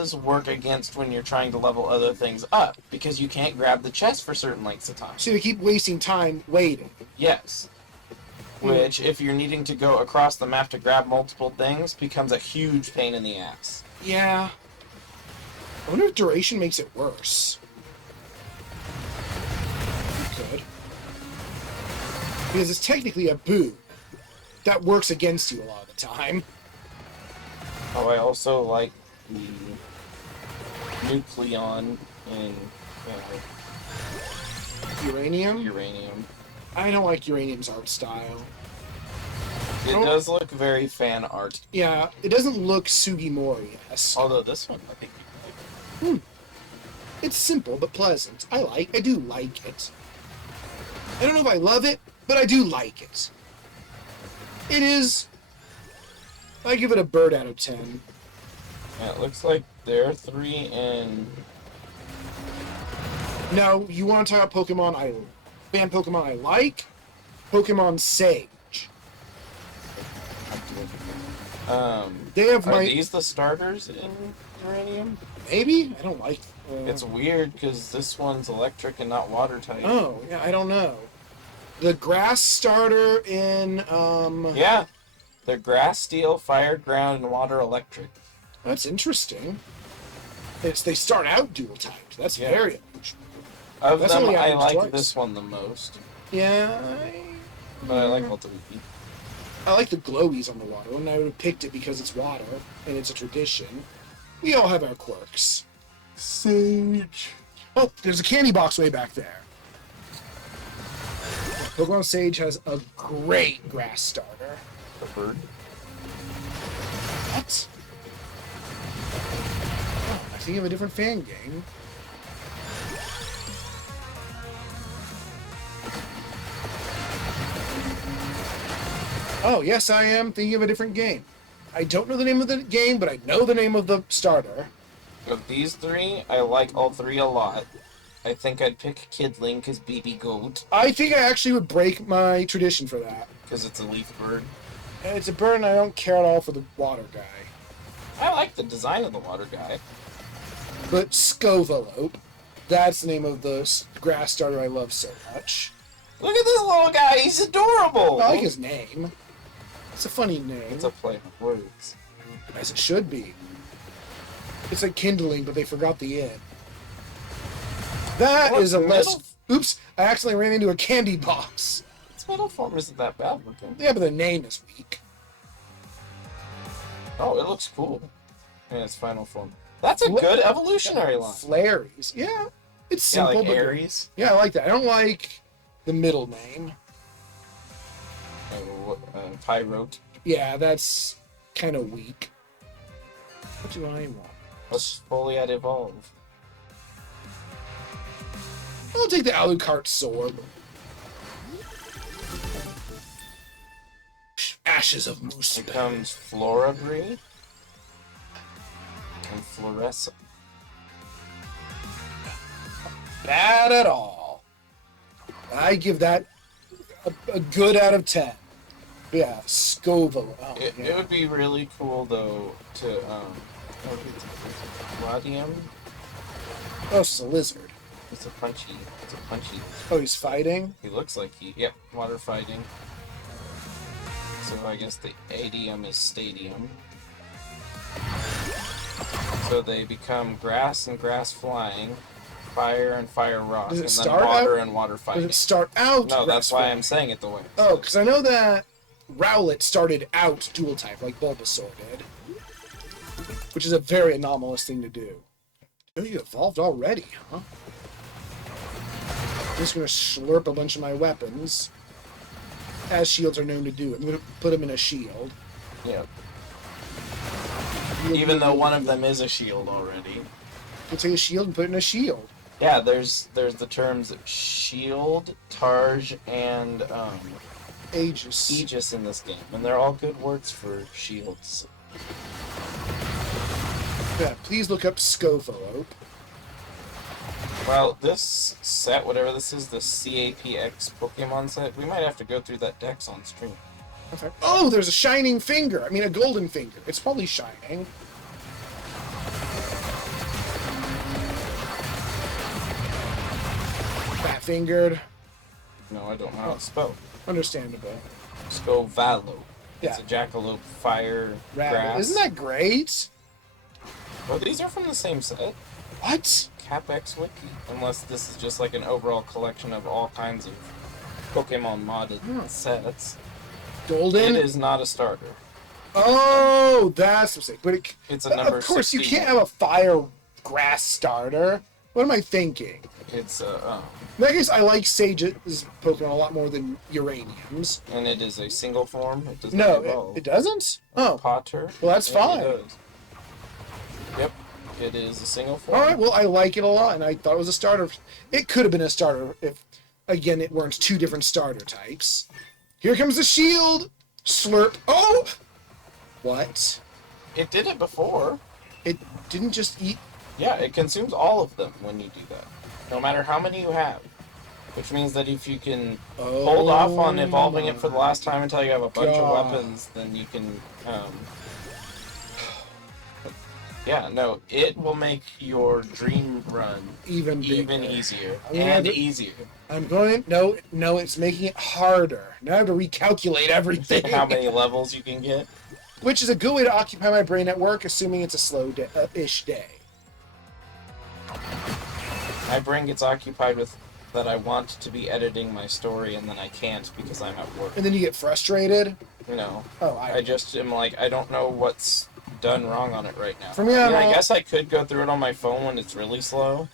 does work against when you're trying to level other things up, because you can't grab the chest for certain lengths of time. So you keep wasting time waiting. Yes. Which, if you're needing to go across the map to grab multiple things, becomes a huge pain in the ass. Yeah. I wonder if duration makes it worse. It could. Because it's technically a boon. That works against you a lot of the time. Oh, I also like the Nucleon in Uranium? Uranium. I don't like Uranium's art style. It does look very fan art. Yeah, it doesn't look Sugimori-esque. Although this one, I think you like. It's simple but pleasant. I do like it. I don't know if I love it, but I do like it. It is... I give it a bird out of 10. Yeah, it looks like there are 3 in... No, you want to talk about Pokemon I like? Pokemon Sage. They have Are my... these the starters in Uranium? Maybe? I don't like... It's weird, because this one's electric and not water type. Oh, yeah, I don't know. The grass starter in, Yeah. They're grass, steel, fire, ground, and water electric. That's interesting. They start out dual typed. That's Yeah. very unusual. Of That's them, only I happened like twice. this one the most. Yeah, But I like all 3. I like the glowies on the water one. I would have picked it because it's water, and it's a tradition. We all have our quirks. Sage. Oh, there's a candy box way back there. Pokemon Sage has a great grass starter. The bird. What? Oh, I think of a different fan game. Oh, yes, I am thinking of a different game. I don't know the name of the game, but I know the name of the starter. Of these 3, I like all 3 a lot. I think I'd pick Kidling because BB Goat, I think I actually would break my tradition for that. because it's a leaf bird. And it's a bird, and I don't care at all for the water guy. I like the design of the water guy. But Scovalope, that's the name of the grass starter I love so much. Look at this little guy, he's adorable! I like his name. It's a funny name, It's a play on words. as it should be. It's like kindling, but they forgot the end. That What? is a less... Metal? Oops, I accidentally ran into a candy box. Its metal form isn't that bad looking. Yeah, but the name is weak. Oh, it looks cool. In its final form. That's a good evolutionary line. Flaries. Yeah, it's Yeah, simple, like but... Aries. Yeah, I like that. I don't like the middle name. Pyrote. Yeah, that's kind of weak. What do I want? Let's Foliat evolve. I'll take the Alucard sword. Ashes of Moose. Here comes Florabri and Floresa. Bad at all. I give that a good out of 10. Yeah, Scoville. Oh, It yeah. would be really cool though to Gladium. Oh, it's a lizard. It's a punchy. It's a punchy. Oh, he's fighting? He looks like he. Yep, water fighting. So I guess the Adium is Stadium. So they become grass and grass flying, fire and fire rock, Does it and then start water out- and water Does fighting. it start out? No, that's why I'm grass saying it the way. Oh, because I know that Rowlet started out dual type, like Bulbasaur did. Which is a very anomalous thing to do. Oh, you evolved already, huh? I'm just going to slurp a bunch of my weapons, as shields are known to do. I'm going to put them in a shield. Yeah. Even though one of them is a shield already. We'll take a shield and put it in a shield. Yeah, there's the terms shield, Targe, and Aegis. Aegis in this game, and they're all good words for shields. Yeah, please look up Scovalope. Well, this set, whatever this is, the CAPX Pokemon set, we might have to go through that dex on stream. Okay. Oh, there's a shining finger. I mean, a golden finger. It's probably shining. fat-fingered. No, I don't know how to spell. Understandable. Scovalo. It's Yeah. a jackalope fire Rabbit. grass. Isn't that great? Oh, these are from the same set. What? CapX Wiki. Unless this is just like an overall collection of all kinds of Pokemon modded sets. Golden? It is not a starter. Oh, that's the mistake. But It's a number of course, you 61. can't have a fire grass starter. What am I thinking? It's In that case, I like Sage's Pokemon a lot more than Uranium's. and it is a single form. It does No, not evolve. it doesn't? Oh. Potter. Well, that's Yeah, fine. it does. Yep, it is a single form. Alright, well, I like it a lot, and I thought it was a starter. It could have been a starter if, again, it weren't two different starter types. Here comes the shield! Slurp. Oh! What? It did it before. It didn't just eat... Yeah, it consumes all of them when you do that, no matter how many you have. Which means that if you can hold off on evolving it for the last time until you have a bunch God. of weapons, then you can. Yeah, no, it will make your dream run Even even bigger. easier I'm gonna and have to- easier. I'm going... No, it's making it harder. Now I have to recalculate everything. How many levels you can get? Which is a good way to occupy my brain at work, assuming it's a slow-ish day. My brain gets occupied with that I want to be editing my story and then I can't because I'm at work. And then you get frustrated. You know, Oh, I just am like, I don't know what's done wrong on it right now. For me, I I'm mean, I all- guess I could go through it on my phone when it's really slow.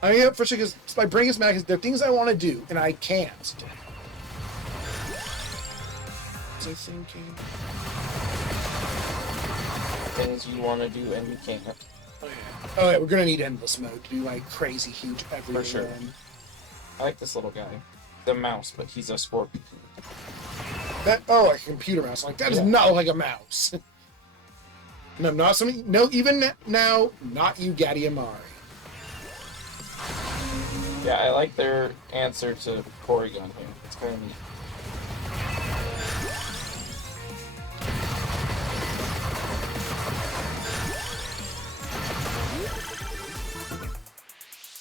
I get frustrated because my brain is mad because there are things I want to do, and I can't. Was I thinking? Things you want to do and you can't. Oh yeah, we're gonna need endless mode to do my crazy huge everything. For sure. I like this little guy. The mouse, but he's a scorpion. That like a computer mouse. Like that does Yeah. not look like a mouse. No, not something. No, even now, not you, Gaddy Amari. Yeah, I like their answer to Porygon here. It's kind of neat.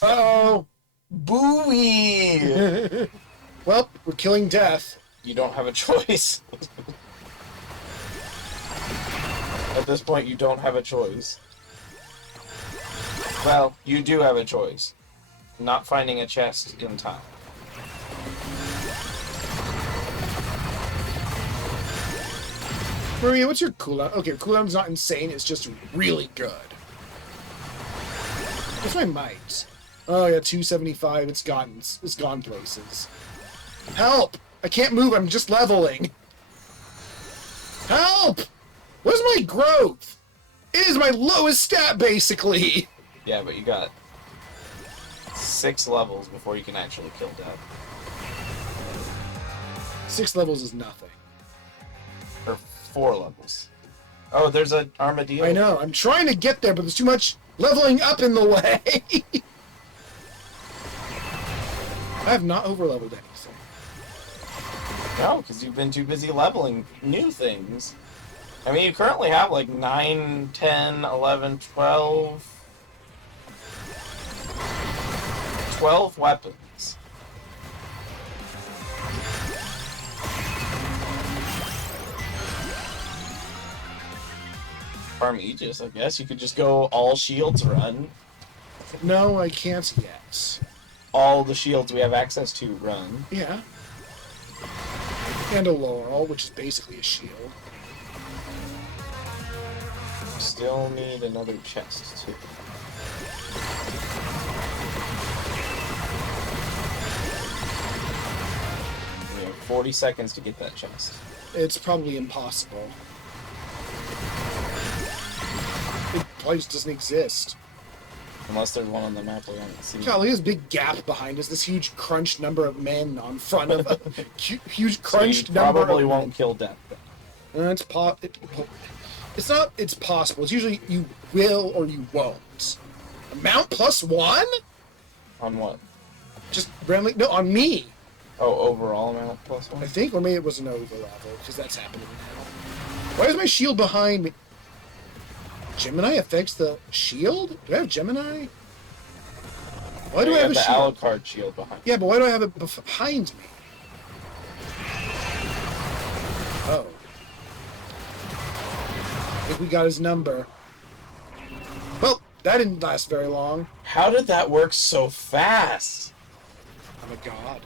Uh-oh. Booey! Well, we're killing death. You don't have a choice. At this point, you don't have a choice. Well, you do have a choice. Not finding a chest in time. Maria, what's your cooldown? Okay, cooldown's not insane, it's just really good. What's my might? Oh yeah, 275, it's gone places. Help! I can't move, I'm just leveling. Help! Where's my growth? It is my lowest stat, basically! Yeah, but you got 6 levels before you can actually kill death. 6 levels is nothing. Or 4 levels. Oh, there's an armadillo. I know, I'm trying to get there, but there's too much leveling up in the way! I have not overleveled anything. No, because you've been too busy leveling new things. I mean, you currently have like 9, 10, 11, 12... 12 weapons. Farm Aegis, I guess. You could just go all shields run. No, I can't yet. All the shields we have access to run. Yeah. And a laurel, which is basically a shield. Still need another chest, too. We have 40 seconds to get that chest. It's probably impossible. It probably just doesn't exist. Unless there's one on the map we haven't seen. God, look at this big gap behind us. This huge crunched number of men on front of a huge So crunched you number probably of won't kill death. then. It's not. It's possible. It's usually you will or you won't. Amount +1? On what? Just randomly? No, on me. Oh, overall amount plus I 1? think, or maybe it was an overlevel because that's happening now. Why is my shield behind me? Gemini affects the shield? Do I have Gemini? Why do You I have got a the shield? Alucard shield behind. Yeah, but why do I have it behind me? Oh. I think we got his number. Well, that didn't last very long. How did that work so fast? I'm a god.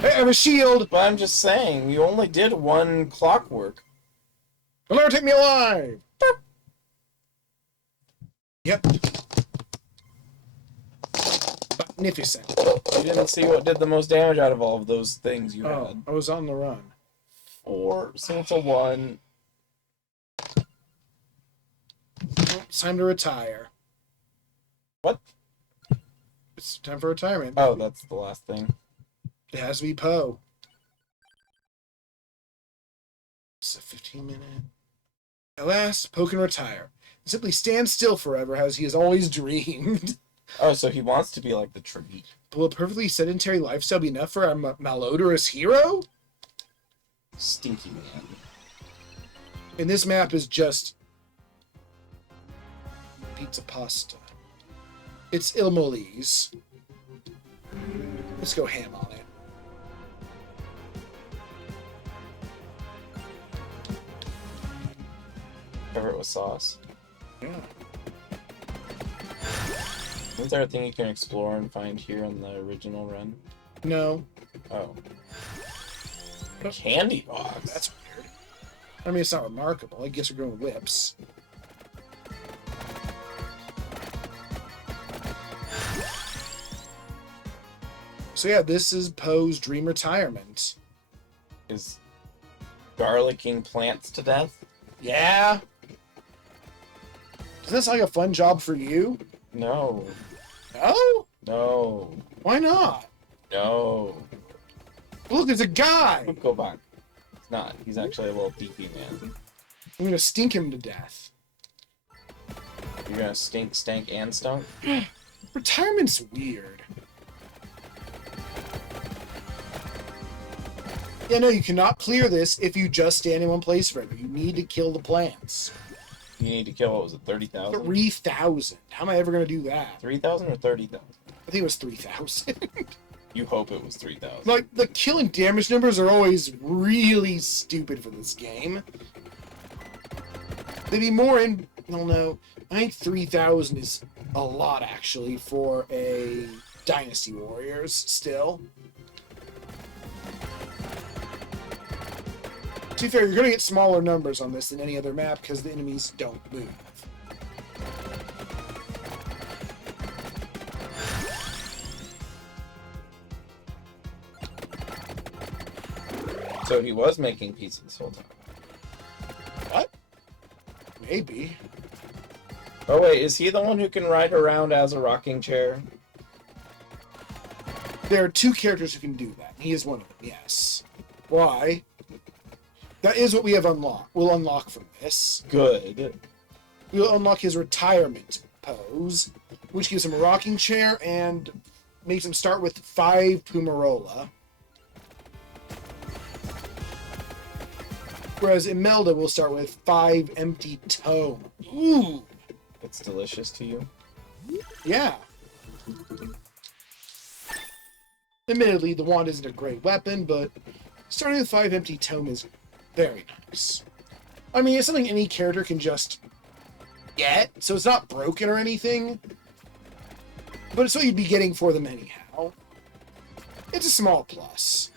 Hey, I have a shield! But I'm just saying, you only did one clockwork. Don't ever take me alive! Boop. Yep. Magnificent. You didn't see what did the most damage out of all of those things you Oh, had. I was on the run. 4, so it's a 1. Oh, it's time to retire. What? It's time for retirement. Oh, that's the last thing. It has to be Poe. It's a 15-minute. At last, Poe can retire. And simply stand still forever as he has always dreamed. Oh, so he wants to be like the tree. Will a perfectly sedentary lifestyle be enough for a malodorous hero? Stinky man. And this map is just pizza pasta. It's Il Molise. Let's go ham on it. Cover it with sauce. Yeah. Isn't there a thing you can explore and find here in the original run? No, Oh. Candy box? that's weird. I mean, it's not remarkable. I guess we're going with whips. So yeah, this is Poe's dream retirement. Is garlicking plants to death? Yeah. Doesn't that sound like a fun job for you? No. No? No. Why not? No. Look, there's a guy! Go back. It's not. He's actually a little beefy man. I'm gonna stink him to death. You're gonna stink, stank, and stunk? Retirement's weird. Yeah, no, you cannot clear this if you just stand in one place forever. You need to kill the plants. You need to kill, what was it, 30,000? 3,000. How am I ever gonna do that? 3,000 or 30,000? I think it was 3,000. You hope it was 3,000. Like, the kill and damage numbers are always really stupid for this game. They'd be more in... I don't know. I think 3,000 is a lot, actually, for a Dynasty Warriors, still. To be fair, you're going to get smaller numbers on this than any other map because the enemies don't move. So he was making pizza this whole time. What? Maybe. Oh wait, is he the one who can ride around as a rocking chair? There are two characters who can do that. He is one of them, yes. Why? That is what we have unlocked. We'll unlock from this. Good. We'll unlock his retirement pose, which gives him a rocking chair and makes him start with 5 Pumarola. Whereas Imelda will start with 5 Empty Tome. Ooh! It's delicious to you. Yeah. Admittedly, the wand isn't a great weapon, but starting with 5 Empty Tome is very nice. I mean, it's something any character can just get, so it's not broken or anything. But it's what you'd be getting for them anyhow. It's a small plus.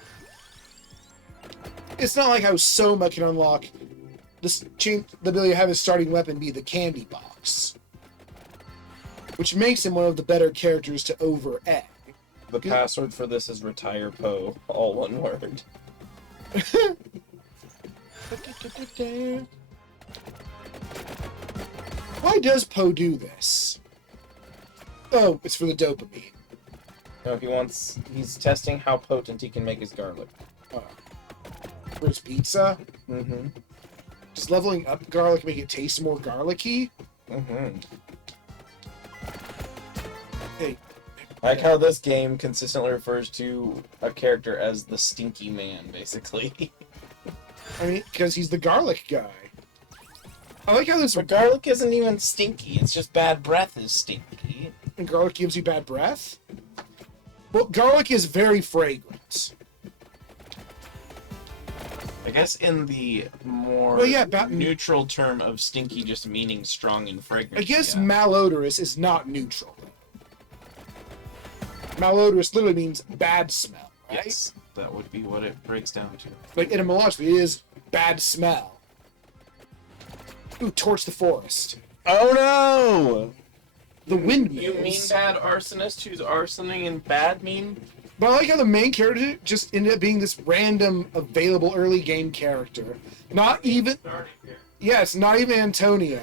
It's not like how Soma can unlock the ability to have his starting weapon be the candy box. Which makes him one of the better characters to over-egg. The password for this is retire Poe, all one word. Why does Poe do this? Oh, it's for the dopamine. No, he's testing how potent he can make his garlic. Oh. For his pizza? Mm-hmm. Does leveling up garlic make it taste more garlicky? Mm-hmm. Hey. I like how this game consistently refers to a character as the stinky man, basically. I mean, because he's the garlic guy. I like how this... But garlic isn't even stinky, it's just bad breath is stinky. and garlic gives you bad breath? Well, garlic is very fragrant. I guess in the more Well, yeah, neutral term of stinky just meaning strong and fragrant. I guess yeah. malodorous is not neutral. Malodorous literally means bad smell, right? Yes, that would be what it breaks down to. Like etymologically, it is bad smell. Ooh, torch the forest. Oh no! The windmills. You mean bad arsonist who's arsoning and bad mean? But I like how the main character just ended up being this random available early game character. Not even... Yes, not even Antonio.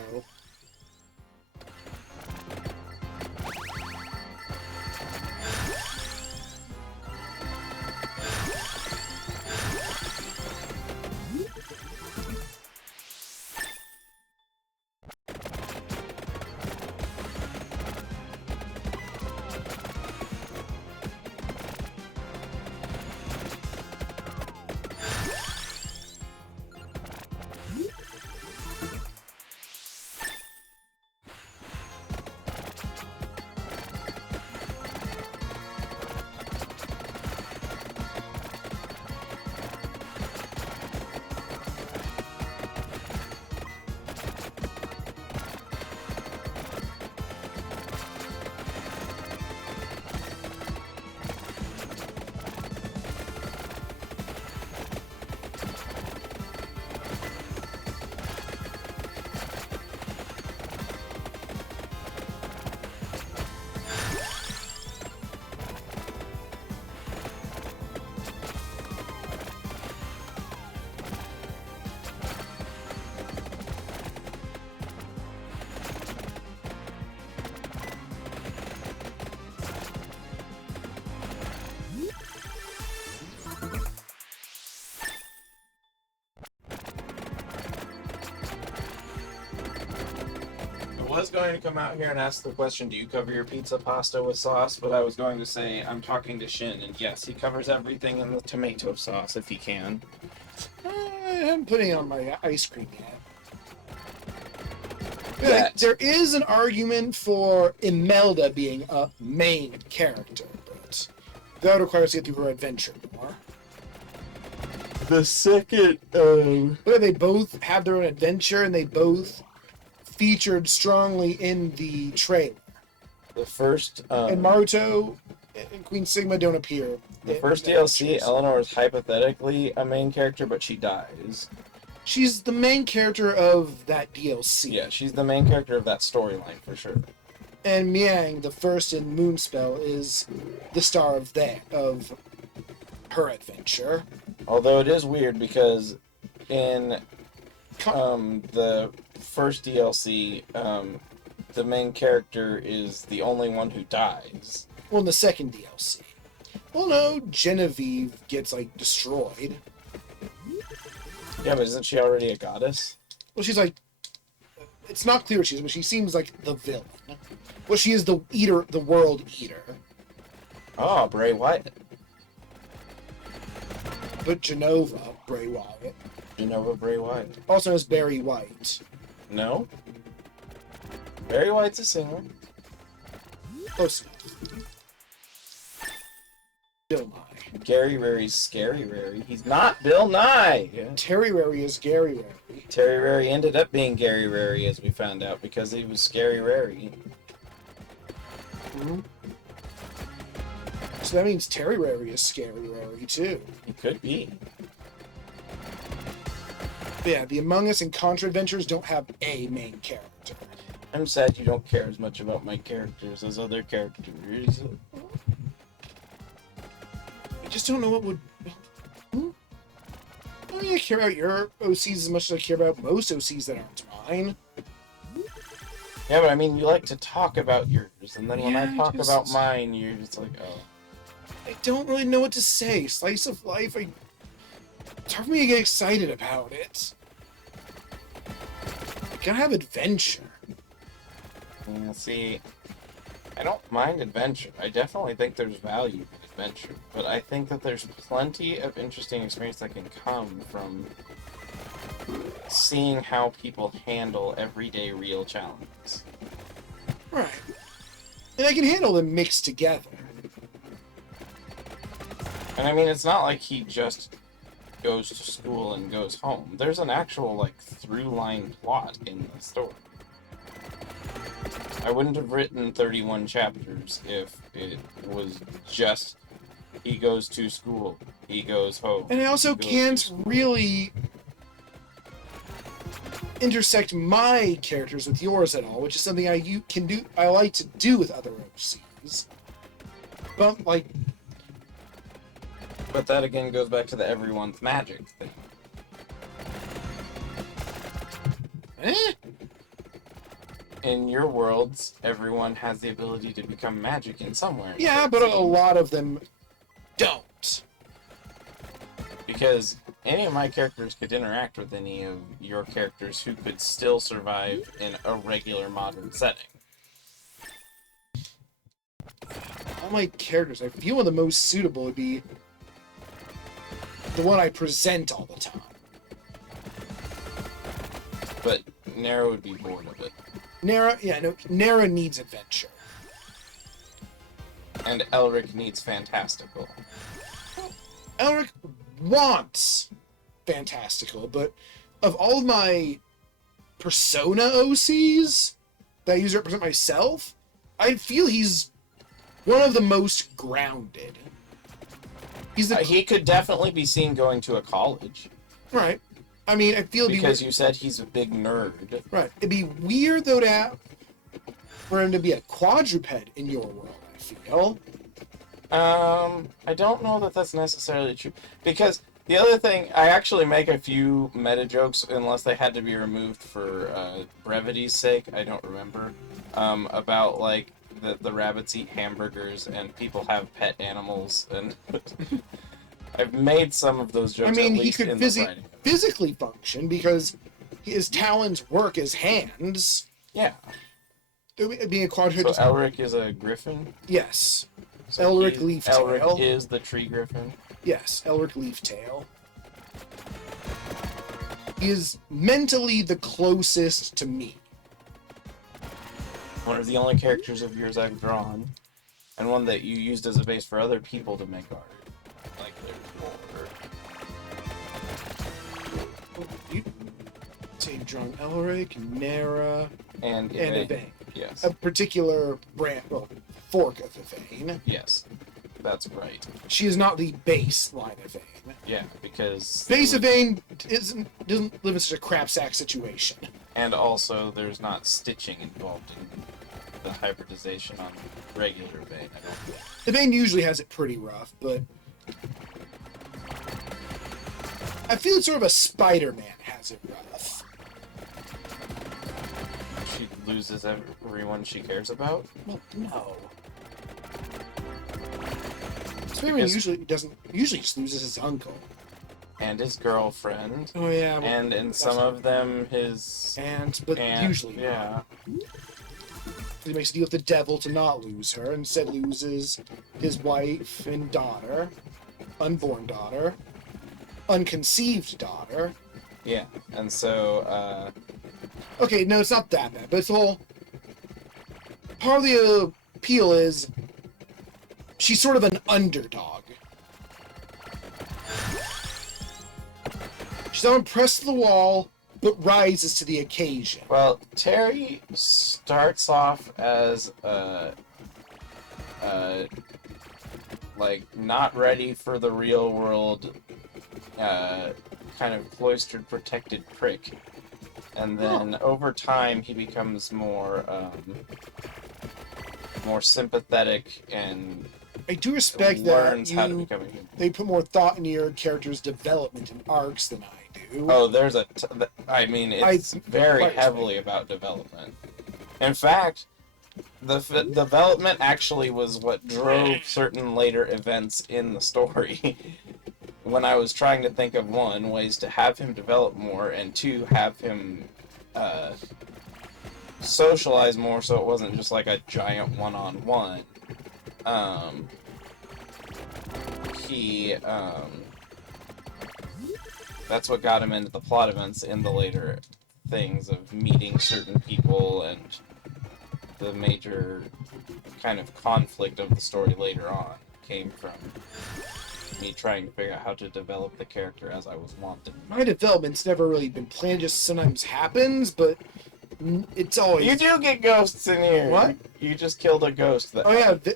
I was going to come out here and ask the question, do you cover your pizza pasta with sauce? But I was going to say, I'm talking to Shin, and yes, he covers everything in the tomato sauce if he can. I haven't put it on my ice cream yet. That- There is an argument for Imelda being a main character, but that would require us to get through her adventure more. The second, But they both have their own adventure, and they both featured strongly in the trailer. The first, And Maruto and Queen Sigma don't appear. the in first the DLC, adventures. Eleanor is hypothetically a main character, but she dies. She's the main character of that DLC. Yeah, she's the main character of that storyline for sure. And Miang, the first in Moonspell, is the star of her adventure. Although it is weird because in the first DLC, the main character is the only one who dies. Well, in the second DLC. Well, no, Genevieve gets, destroyed. Yeah, but isn't she already a goddess? Well, she's it's not clear what she is, but she seems like the villain. Well, she is the eater, the world eater. Oh, Bray Wyatt. But Genova, Bray Wyatt, Genova Bray Wyatt. also known as Barry White. No? Barry White's a singer. Close enough. Bill Nye. Gary Rary's Scary Rary. He's not Bill Nye! Terry Rary is Gary Rary. Terry Rary ended up being Gary Rary, as we found out, because he was Scary Rary. Mhm. So that means Terry Rary is Scary Rary, too. He could be. But yeah, the Among Us and Contra adventures don't have a main character. I'm sad you don't care as much about my characters as other characters. I just don't know what would... I don't really care about your OCs as much as I care about most OCs that aren't mine. Yeah, but I mean, you like to talk about yours, and then when Yeah, I talk just- about mine, you're just like, oh. I don't really know what to say. Slice of life, it's hard for me to get excited about it. I gotta have adventure. Yeah, see, I don't mind adventure. I definitely think there's value in adventure, but I think that there's plenty of interesting experience that can come from seeing how people handle everyday real challenges. Right. And I can handle them mixed together. And I mean, it's not like he just goes to school and goes home. There's an actual, like, through-line plot in the story. I wouldn't have written 31 chapters if it was just he goes to school, he goes home. And I also he goes to can't school. really intersect my characters with yours at all, which is something I like to do with other OCs. But like, But that again goes back to the everyone's magic thing. In your worlds, everyone has the ability to become magic in somewhere. yeah, but a lot of them don't. Because any of my characters could interact with any of your characters who could still survive in a regular modern setting. All my characters, I feel one of the most suitable would be the one I present all the time. But Nara would be bored of it. Nara needs adventure. And Elric needs fantastical. Elric wants fantastical, but of all of my persona OCs that I use to represent myself, I feel he's one of the most grounded. He's the He could definitely be seen going to a college. right. I mean, I feel it'd be Because weird- you said he's a big nerd. right. It'd be weird though to have for him to be a quadruped in your world. I feel. I don't know that that's necessarily true. Because the other thing, I actually make a few meta jokes, unless they had to be removed for brevity's sake. I don't remember. About, like, the rabbits eat hamburgers and people have pet animals. And I've made some of those jokes. I mean, at he least could in the writing. physically function because his talents work as hands. Yeah. Being a quadruped, So Elric is a griffin. yes. So Elric Elric Leaftail. is the tree griffin. Yes, Elric Leaftail. He is mentally the closest to me. One of the only characters of yours I've drawn, and one that you used as a base for other people to make art. Like there's more. You take drawn Elric, Nara, And and Yvain. Yvain. Yes. A particular fork of Yvain. Yes. That's right. She is not the base line of Yvain. Yeah, because Base Yvain doesn't live in such a crap sack situation. and also there's not stitching involved in the hybridization on regular Yvain. I don't think. Yvain usually has it pretty rough, but I feel it's sort of a Spider-Man has it rough. She loses everyone she cares about. Well, no. Spider-Man Because- usually just loses his uncle. And his girlfriend. Oh yeah, well, And in some of them his but aunt. usually not. Yeah. He makes a deal with the devil to not lose her, instead loses his wife and daughter, unborn daughter, unconceived daughter. Yeah. And so Okay, no, it's not that bad, but it's the whole part of the appeal is she's sort of an underdog. She's not impressed to the wall, but rises to the occasion. well, Terry starts off as like not ready for the real world, kind of cloistered, protected prick, and then over time he becomes more sympathetic and I do respect learns that how to become a human. they put more thought into your character's development and arcs than I do. Oh, there's I mean, it's very quite heavily about development. In fact, the development actually was what drove certain later events in the story. When I was trying to think of one, ways to have him develop more, and two, have him socialize more so it wasn't just like a giant one-on-one. That's what got him into the plot events in the later things of meeting certain people and the major kind of conflict of the story later on came from me trying to figure out how to develop the character as I was wanting. My development's never really been planned, just sometimes happens, but it's always... You do get ghosts in here. What? You just killed a ghost. That Oh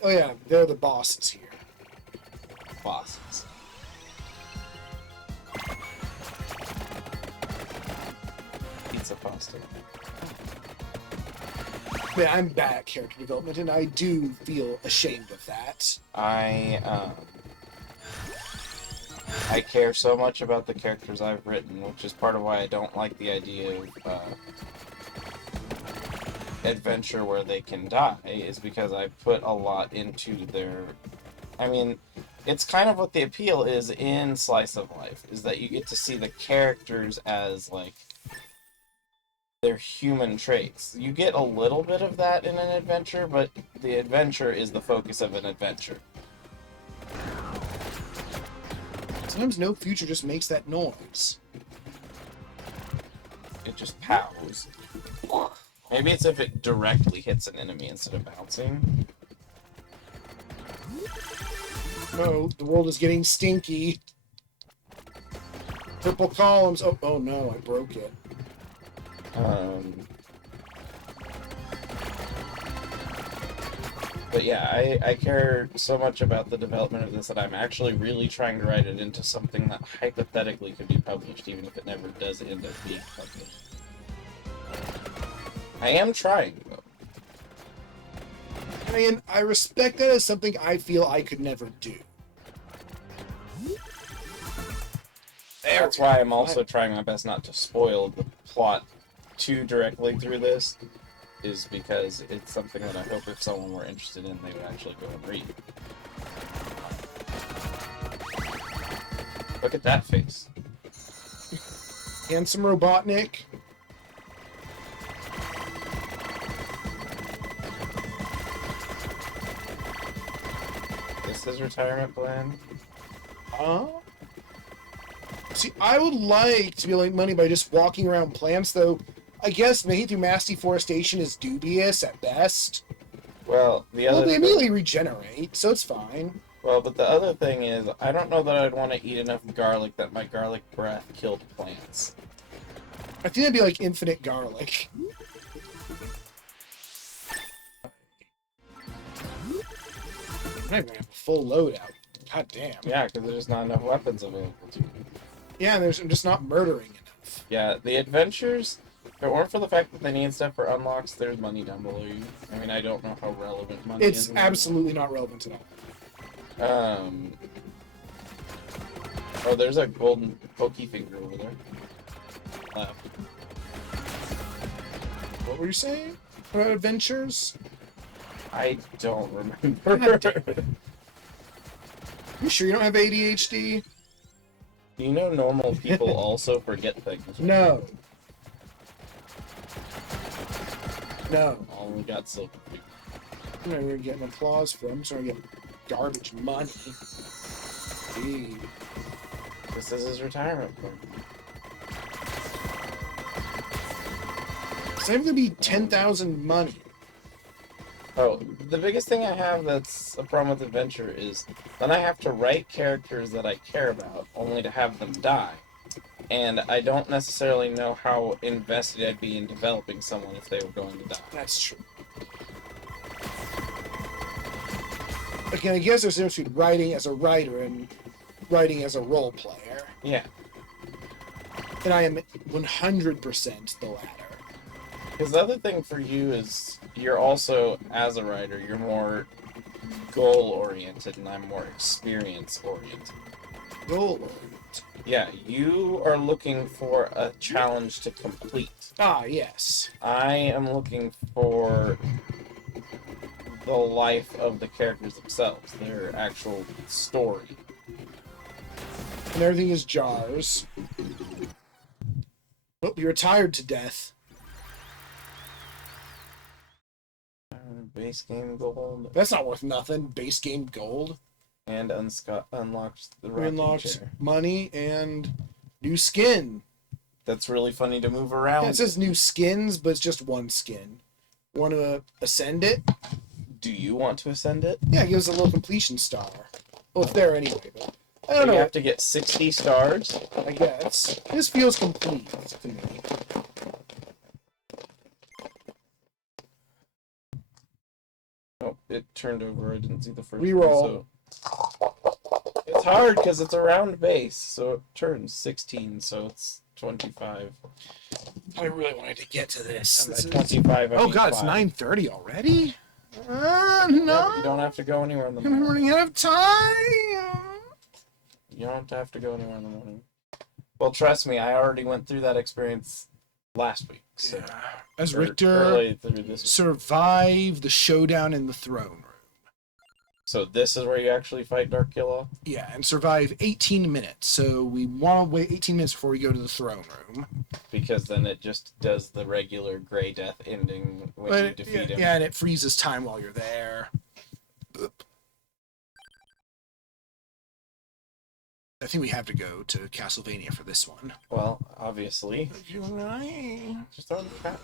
yeah, they're the bosses here. bosses. Pizza pasta. Man, I'm bad at character development, and I do feel ashamed of that. I care so much about the characters I've written, which is part of why I don't like the idea of adventure where they can die, is because I put a lot into their... I mean, it's kind of what the appeal is in Slice of Life, is that you get to see the characters as, like, their human traits. You get a little bit of that in an adventure, but the adventure is the focus of an adventure. Sometimes no future just makes that noise. It just pows. Maybe it's if it directly hits an enemy instead of bouncing. No, the world is getting stinky. Purple columns. Oh no, I broke it. But yeah, I care so much about the development of this that I'm actually really trying to write it into something that hypothetically could be published, even if it never does end up being published. I am trying, though. And I respect that as something I feel I could never do. That's why I'm also trying my best not to spoil the plot too directly through this, is because it's something that I hope if someone were interested in, they would actually go and read. Look at that face. Handsome Robotnik. This is retirement plan. See, I would like to be able to make money by just walking around plants, though I guess making through mass deforestation is dubious at best. Well, the other Well, they thing- immediately regenerate, so it's fine. Well, but the other thing is, I don't know that I'd want to eat enough garlic that my garlic breath killed plants. I think that'd be like infinite garlic. I'm not gonna have a full loadout. God damn. Yeah, because there's not enough weapons available to me. Yeah, and I'm just not murdering enough. Yeah, the adventures, if it weren't for the fact that they need stuff for unlocks, there's money down below you. I mean, I don't know how relevant money is. It's in this. absolutely not relevant at all. Oh, there's a golden pokey finger over there. What were you saying about adventures? I don't God remember. damn You sure you don't have ADHD? You know normal people also forget things. No. No. Only got silver. I'm not even getting applause from, so I get garbage money. Gee. This is his retirement plan. It's not gonna be 10,000 money. Oh, the biggest thing I have that's a problem with adventure is then I have to write characters that I care about, only to have them die. And I don't necessarily know how invested I'd be in developing someone if they were going to die. That's true. Again, I guess there's a difference between writing as a writer and writing as a role player. Yeah, And I am 100% the latter. because the other thing for you is you're also, as a writer, you're more goal-oriented and I'm more experience-oriented. Goal-oriented. Yeah, you are looking for a challenge to complete. Ah, yes. I am looking for the life of the characters themselves, their actual story. And everything is jars. Oh, you're tired to death. Base game gold That's not worth nothing. Base game gold. and unlocks the We rocking unlocked chair. money and new skin. That's really funny to move Yeah, around. it says new skins, but it's just one skin. Want to ascend it? Do you want to ascend it? Yeah, it gives a little completion star. Well, it's there anyway, but I So don't you know. have to get 60 stars. I guess this feels complete to me. Oh, it turned over. I didn't see the first Reroll. one. So it's hard because it's a round base, so it turns 16, so it's 25. I really wanted to get to this. And This by is- 25, I Oh mean god, it's 5. 9:30 already. No, No, you don't have to go anywhere in the I'm morning. running out of time. You don't have to go anywhere in the morning. Well, trust me, I already went through that experience last week. So As or Richter early through this week. survived the showdown in the throne room. So this is where you actually fight Darkilla? Yeah, and survive 18 minutes. So we want to wait 18 minutes before we go to the throne room. Because then it just does the regular Gray Death ending when you defeat him. Yeah, and it freezes time while you're there. Oop. I think we have to go to Castlevania for this one. Well, obviously. You and I. Just throw it in the trap.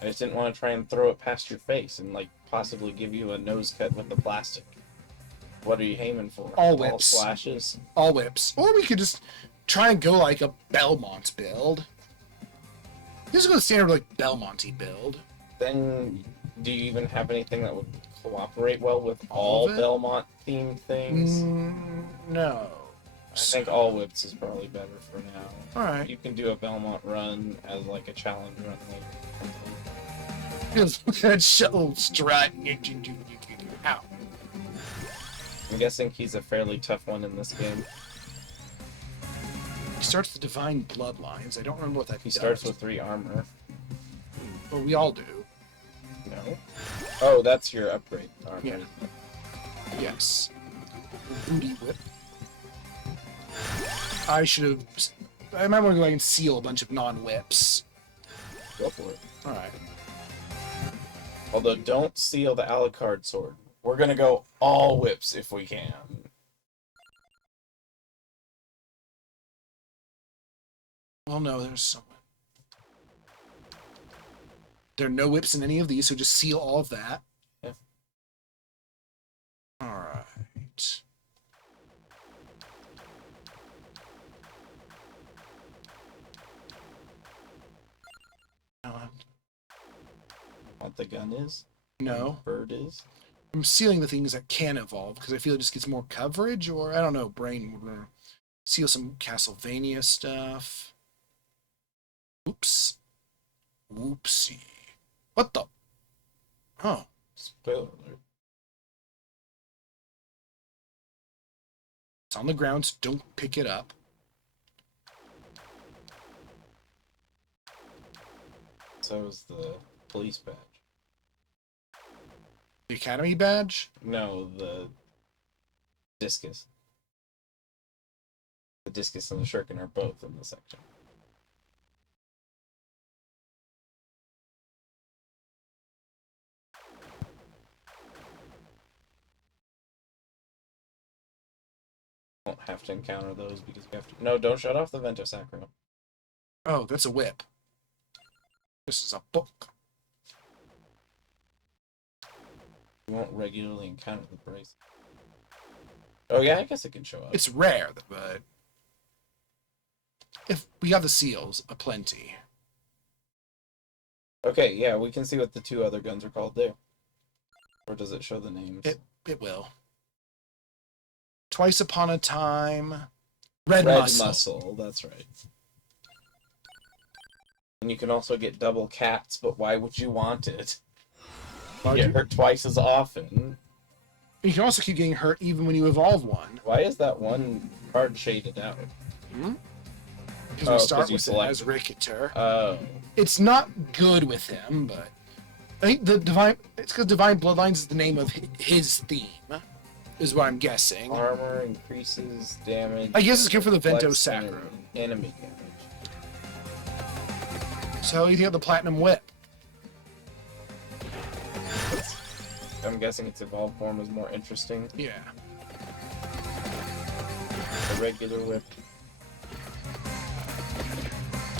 I just didn't want to try and throw it past your face and like possibly give you a nose cut with the plastic. What are you aiming for? All whips. Splashes? All whips. Or we could just try and go like a Belmont build. Just go the standard like Belmonty build. Then do you even have anything that would cooperate well with All all of it? Belmont themed things? No. I think all whips is probably better for now. Alright. You can do a Belmont run as like a challenge run later. Look at that shuttle strut. Ow. I'm guessing he's a fairly tough one in this game. He starts the Divine Bloodlines. I don't remember what that He does. starts with 3 armor. Well, we all do. No? Oh, that's your upgrade armor. Yeah. Yes. Booty whip. I should have. I might want to go ahead and seal a bunch of non-whips. Go for it. Alright. Although, don't seal the Alucard sword. We're gonna go all whips if we can. Well, no, there's some. There are no whips in any of these, so just seal all of that. Yeah. Alright. What the gun is? No. Bird is? I'm sealing the things that can evolve because I feel it just gets more coverage, or I don't know, brain. Seal some Castlevania stuff. Oops. Whoopsie. What the? Oh. Spoiler alert. It's on the ground, so don't pick it up. So is the police badge. The Academy badge? No, the discus. The discus and the shuriken are both in the section. Won't have to encounter those because we have to. No, don't shut off the Vento Sacro. Oh, that's a whip. This is a book. You won't regularly encounter the brace. Oh yeah, I guess it can show up. It's rare, but if we have the seals, aplenty. Okay, yeah, we can see what the 2 other guns are called there. Or does it show the names? It will. Twice Upon a Time. Red Muscle. muscle, that's right. And you can also get double cats, but why would you want it? You Why'd get you- hurt twice as often. You can also keep getting hurt even when you evolve one. Why is that one card shaded out? Because Oh, we 'cause start you with it select as Ricketer. Oh. It's not good with him, but I think the Divine. It's because Divine Bloodlines is the name of his theme, is what I'm guessing. Armor increases damage. I guess it's good for the Vento Flex and Sacro. Enemy damage. So you think of the Platinum Whip? I'm guessing its evolved form is more interesting. Yeah. The regular whip.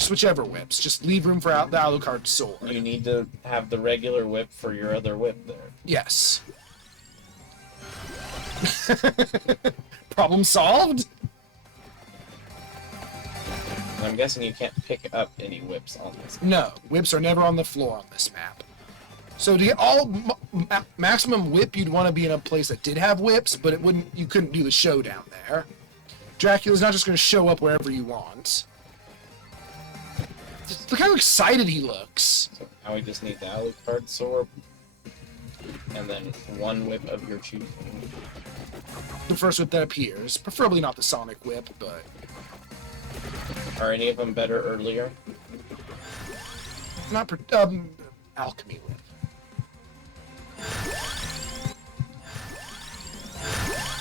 whips, whichever whips. Just leave room for the Alucard sword. You need to have the regular whip for your other whip there. Yes. Problem solved? And I'm guessing you can't pick up any whips on this. No, whips are never on the floor on this map. So to get all maximum whip, you'd want to be in a place that did have whips, but it wouldn't. You couldn't do the showdown there. Dracula's not just going to show up wherever you want. Just look how excited he looks. So now we just need the Alucard sword, and then one whip of your choosing. The first whip that appears, preferably not the Sonic whip, but Are any of them better earlier? not alchemy whip.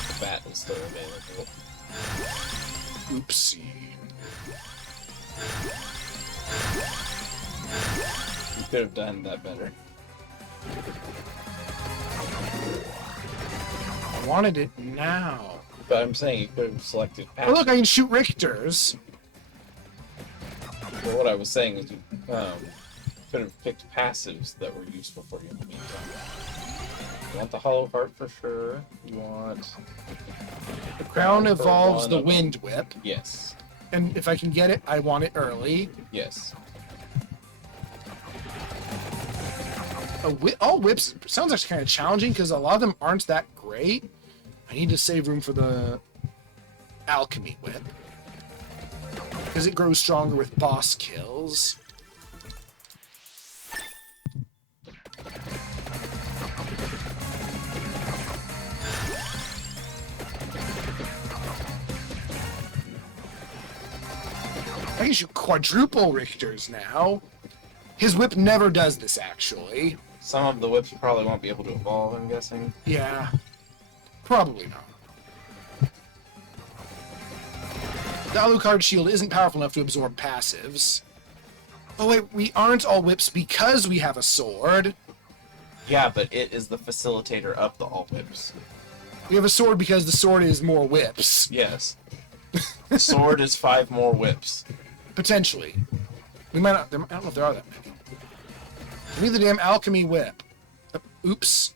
The bat is still available. Oopsie. You could have done that better. I wanted it now. But I'm saying you could have selected Oh passive. look, I can shoot Richters. Well, what I was saying is you could have picked passives that were useful for you in the meantime. You want the Hollow Heart for sure. You want... The crown For evolves one the of wind whip, Yes. and if I can get it, I want it early. Yes. All whips sounds actually kind of challenging because a lot of them aren't that great. I need to save room for the alchemy whip because it grows stronger with boss kills. I can shoot quadruple Richters now. His whip never does this, actually. Some of the whips probably won't be able to evolve, I'm guessing. Yeah. Probably not. The Alucard shield isn't powerful enough to absorb passives. Oh wait, we aren't all whips because we have a sword. Yeah, but it is the facilitator of the all whips. We have a sword because the sword is more whips. Yes. The sword is 5 more whips. Potentially. We might not... I don't know if there are that many. We need the damn alchemy whip. Oops.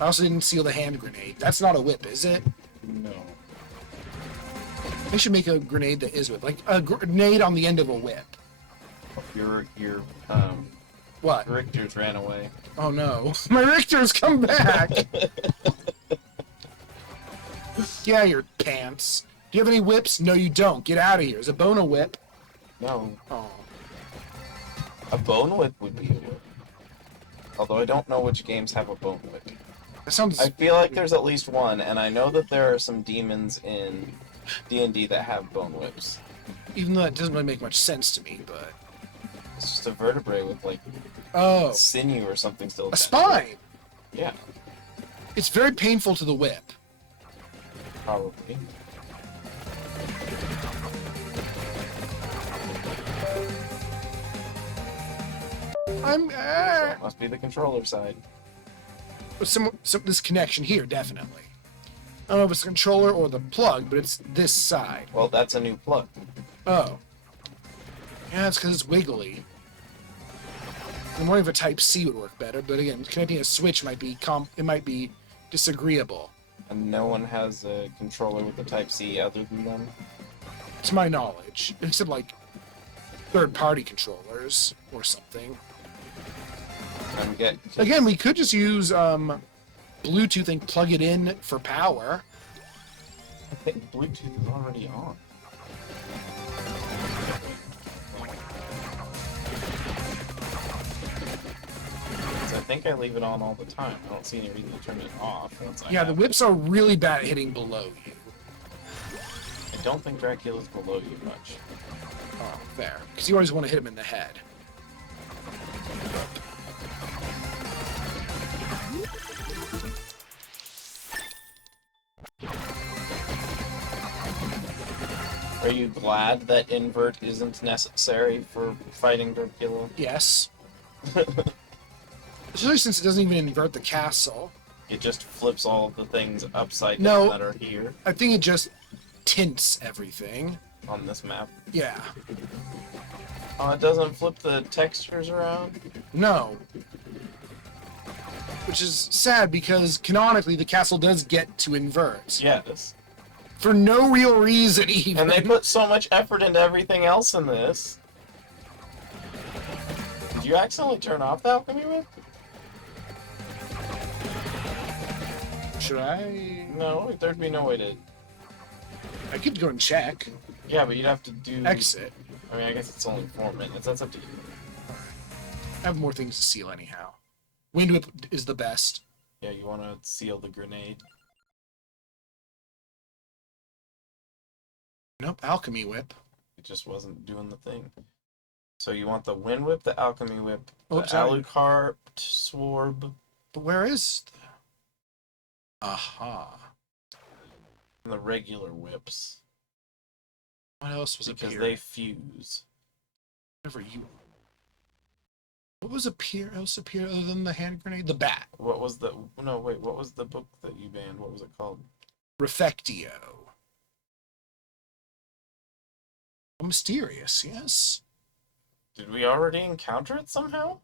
I also didn't seal the hand grenade. That's not a whip, is it? No. They should make a grenade that is whip. Like a grenade on the end of a whip. Your What? Richters ran away. Oh no. My Richter's come back! Yeah, your pants. Do you have any whips? No, you don't. Get out of here. Is a bone a whip? No. Oh. A bone whip would be a whip. Although I don't know which games have a bone whip. That sounds... I feel like there's at least one, and I know that there are some demons in D&D that have bone whips. Even though that doesn't really make much sense to me, but... It's just a vertebrae with, like, Oh. sinew or something still A attached. spine! Yeah, It's very painful to the whip. probably. I'm... So it must be the controller side. some this connection here, definitely. I don't know if it's the controller or the plug, but it's this side. Well, that's a new plug. Oh. Yeah, it's because it's wiggly. I'm wondering if a Type-C would work better, but again, connecting a switch might be disagreeable. And no one has a controller with the Type-C other than them. To my knowledge. Except, like, third-party controllers or something. Again, we could just use, Bluetooth and plug it in for power. I think Bluetooth is already on. I think I leave it on all the time. I don't see any reason to turn it off once I Yeah, the have whips are really bad at hitting below you. it. I don't think Dracula's below you much. Oh, fair. Because you always want to hit him in the head. Are you glad that invert isn't necessary for fighting Dracula? Yes. Especially since it doesn't even invert the castle. It just flips all the things upside No. down that are here I think it just tints everything. on this map. Yeah. Oh, it doesn't flip the textures around? No. Which is sad because canonically the castle does get to invert. Yes. For no real reason even. And they put so much effort into everything else in this. Did you accidentally turn off the alchemy whip? Should I? No, there'd be no way to... I could go and check. Yeah, but you'd have to do... Exit. I mean, I guess it's only 4 minutes. That's up to you. I have more things to seal anyhow. Wind Whip is the best. Yeah, you want to seal the grenade. Nope, Alchemy Whip. It just wasn't doing the thing. So you want the Wind Whip, the Alchemy Whip, Oh, the sorry. Alucard Swarb, But where is the... Aha. and the regular whips. What else was Because appear? they fuse. Whatever you... What was else appear other than the hand grenade? The bat. What was the... No, wait, what was the book that you banned? What was it called? Refectio. Mysterious, yes. Did we already encounter it somehow?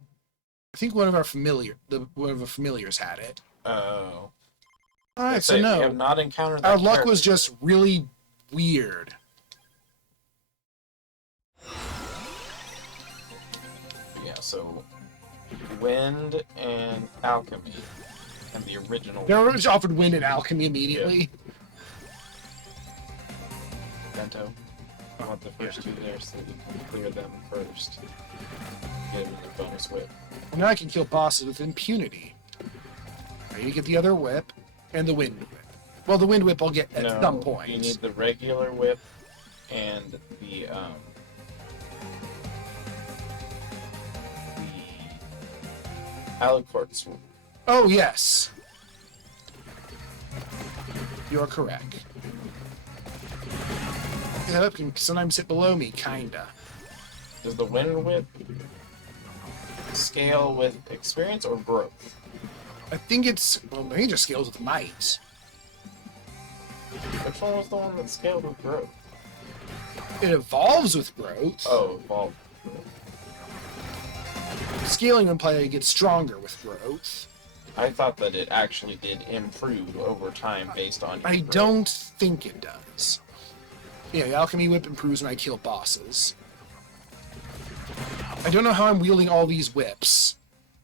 I think one of our familiars had it. Oh. Alright, so We no. have not encountered that Our luck was character. just really weird. Yeah, so... Wind and Alchemy. And the original... They were offered wind and alchemy immediately. Bento. I want the first two there so that you can clear them first. Get them in the bonus whip. And now I can kill bosses with impunity. I need to get the other whip and the wind whip. Well, the wind whip I'll get at some point. You need the regular whip and the Alucard Sword. Oh, yes. You're correct. That whip can sometimes sit below me, kinda. Does the wind whip scale with experience or growth? I think it's... Well, I think it just scales with might. Which one was the one that scaled with growth? It evolves with growth. Oh, well, Scaling when play gets stronger with growth. I thought that it actually did improve over time based on your I growth. don't think it does. Yeah, the Alchemy Whip improves when I kill bosses. I don't know how I'm wielding all these whips.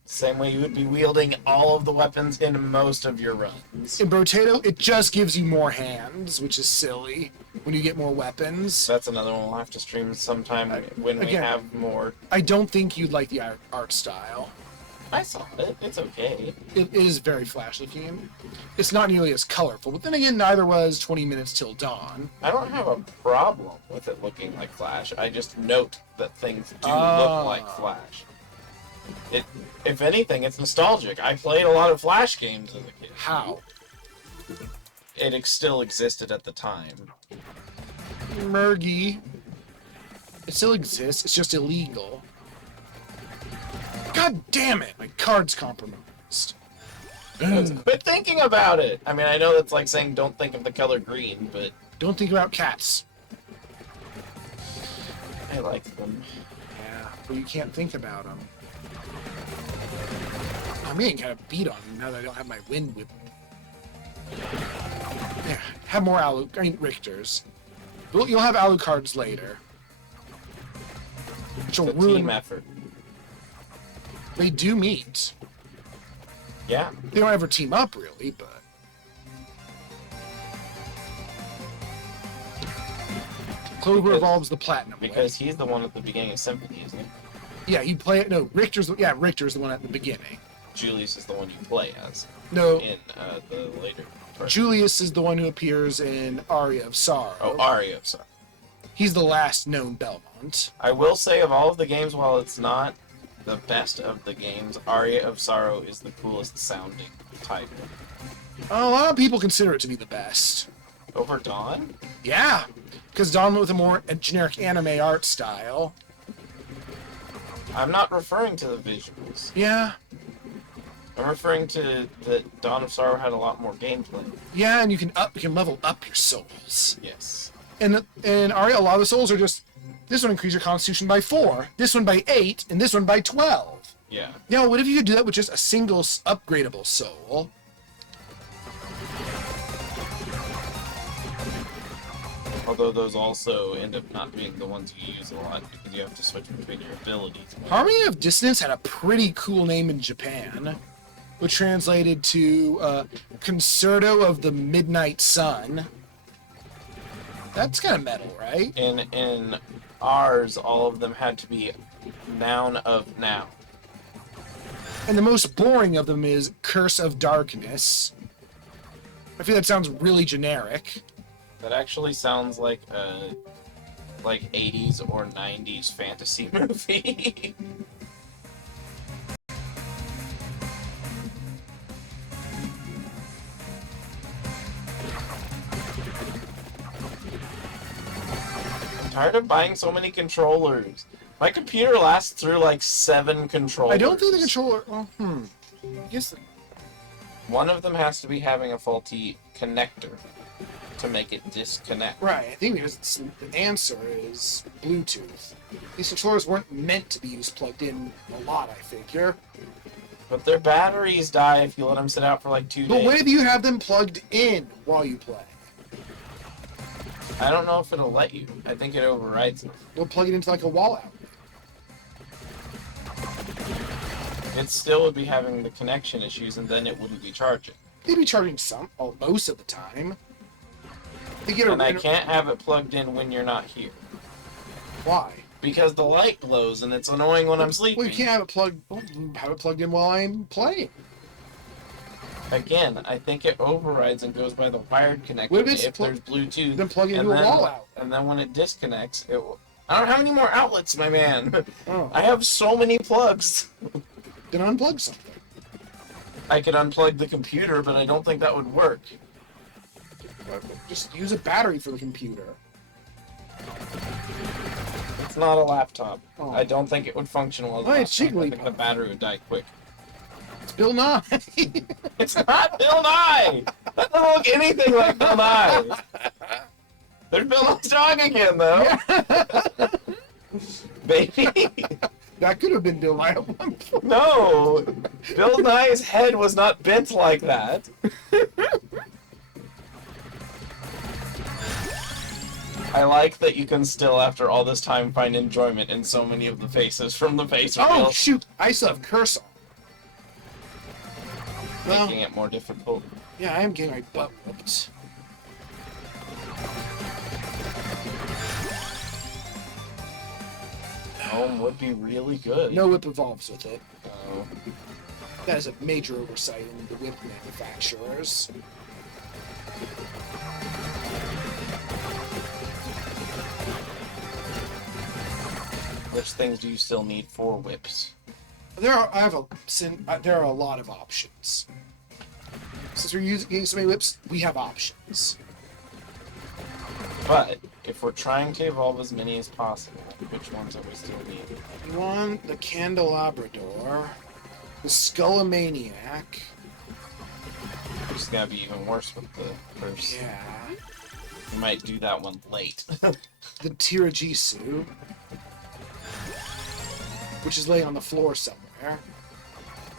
Same way you would be wielding all of the weapons in most of your runs. In Brotato, it just gives you more hands, which is silly when you get more weapons. That's another one we'll have to stream sometime when we again- have more. I don't think you'd like the art style. I saw it. It's okay. It is very flash looking. It's not nearly as colorful, but then again, neither was 20 Minutes Till Dawn. I don't have a problem with it looking like Flash. I just note that things do Ah. look like Flash. It, if anything, it's nostalgic. I played a lot of Flash games as a kid. How? It still existed at the time. Murgy. It still exists, it's just illegal. God damn it! My card's compromised. Quit thinking about it. I mean, I know that's like saying don't think of the color green, but Don't think about cats. I like them. Yeah, but you can't think about them. I'm getting kind of beat on now that I don't have my wind whip. Yeah, have more Richters. You'll have Alucards later. Which will It's a ruin. team effort. They do meet. Yeah. They don't ever team up, really, but... Clover Because- evolves the Platinum Whip. Because he's the one at the beginning of Symphony, isn't he? Yeah, you play it... No, Richter's the one at the beginning. Julius is the one you play as No, in the later part. Julius is the one who appears in Aria of Sorrow. Oh, Aria, sorry. He's the last known Belmont. I will say of all of the games, while it's not the best of the games, Aria of Sorrow is the coolest sounding title. A lot of people consider it to be the best. Over Dawn? Yeah, because Dawn went with a more generic anime art style. I'm not referring to the visuals. Yeah, I'm referring to that Dawn of Sorrow had a lot more gameplay. yeah, and you can level up your souls. Yes. And in Aria, a lot of the souls are just This one increases your Constitution by 4, this one by 8, and this one by 12. Yeah. Now, what if you could do that with just a single upgradable soul? Although those also end up not being the ones you use a lot because you have to switch between your abilities. Harmony of Dissonance had a pretty cool name in Japan, which translated to Concerto of the Midnight Sun. That's kind of metal, right? In ours, all of them had to be noun of now. And the most boring of them is Curse of Darkness. I feel that sounds really generic. That actually sounds like a 80s or 90s fantasy movie. I'm tired of buying so many controllers. My computer lasts through like 7 controllers. I don't think the controller... Well, I guess... One of them has to be having a faulty connector to make it disconnect. Right, I think because the answer is Bluetooth. These controllers weren't meant to be used plugged in a lot, I figure. But their batteries die if you let them sit out for like 2 But days. what if you have them plugged in while you play? I don't know if it'll let you. I think it overrides them. We'll plug it into like a wall outlet. It still would be having the connection issues, and then it wouldn't be charging. They'd be charging some, well, most of the time. They get And I can't have it plugged in when you're not here. Why? Because the light glows, and it's annoying when I'm sleeping. Well, you can't have it plugged. Well, have it plugged in while I'm playing. Again, I think it overrides and goes by the wired connection What if it's there's Bluetooth. Then plug it and into a then- wall out. And then when it disconnects, it will... I don't have any more outlets, my man. Oh. I have so many plugs. Then unplug something. I could unplug the computer, but I don't think that would work. Just use a battery for the computer. It's not a laptop. Oh. I don't think it would function well as a Oh, it's laptop. I Jigglypuff. think the battery would die quick. It's Bill Nye. It's not Bill Nye! That doesn't look anything like Bill Nye! There's Bill Nye's dog again, though! Baby! That could have been Bill Nye at one point. No! Bill Nye's head was not bent like that. I like that you can still, after all this time, find enjoyment in so many of the faces from the face Oh, reveal, shoot. I still have Curse on. Well, making it more difficult. yeah, I am getting my butt whooped. Home would be really good. No whip evolves with it. Oh. That is a major oversight in the whip manufacturers. Which things do you still need for whips? There are a lot of options. Since we're using so many whips, we have options. But if we're trying to evolve as many as possible, which ones are we still needing? You want the Candelabrador, the Skullomaniac. It's gonna be even worse with the first. Yeah. We might do that one late. The Tirajisu, which is laying on the floor somewhere.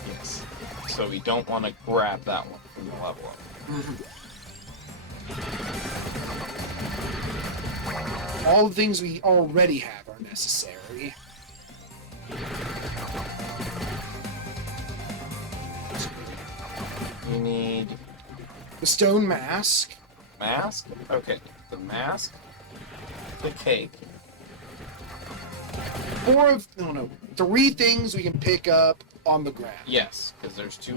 Yes. So we don't want to grab that one from the level up. All the things we already have are necessary. You need The Stone Mask. mask? Okay. The mask, the cake, Three things we can pick up on the ground. yes, because there's 2